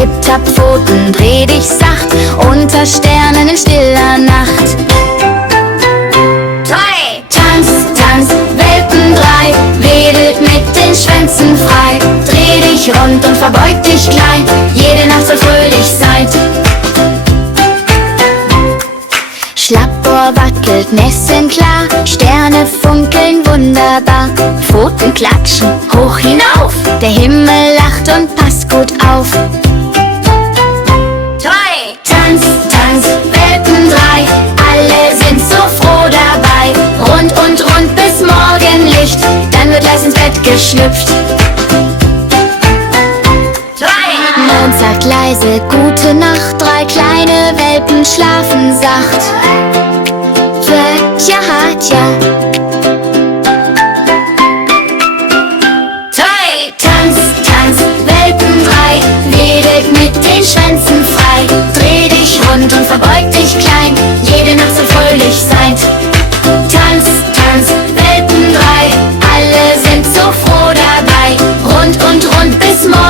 Tipp-Tapp, Pfoten, dreh dich sacht unter Sternen in stiller Nacht. 3. Tanz, Tanz, Welpen 3, wedelt mit den Schwänzen frei. Dreh dich rund und verbeug dich klein, jede Nacht soll fröhlich sein. Schlappohr wackelt nessenklar, Sterne funkeln wunderbar. Pfoten klatschen hoch hinauf, der Himmel lacht und passt gut auf. 3. Tanz, Tanz, Welpen 3, alle sind so froh dabei. Rund und rund bis Morgenlicht, dann wird leise ins Bett geschlüpft. 3. Mond sagt leise gute Nacht, 3 kleine Welpen schlafen sacht. Tja, tja. 3. Tanz, Tanz, Welpen 3, wedelt mit den Schwänzen frei. Dreh dich rund und verbeug dich klein, jede Nacht soll fröhlich sein. Tanz, Tanz, Welpen 3, alle sind so froh dabei. Rund und rund bis morgen.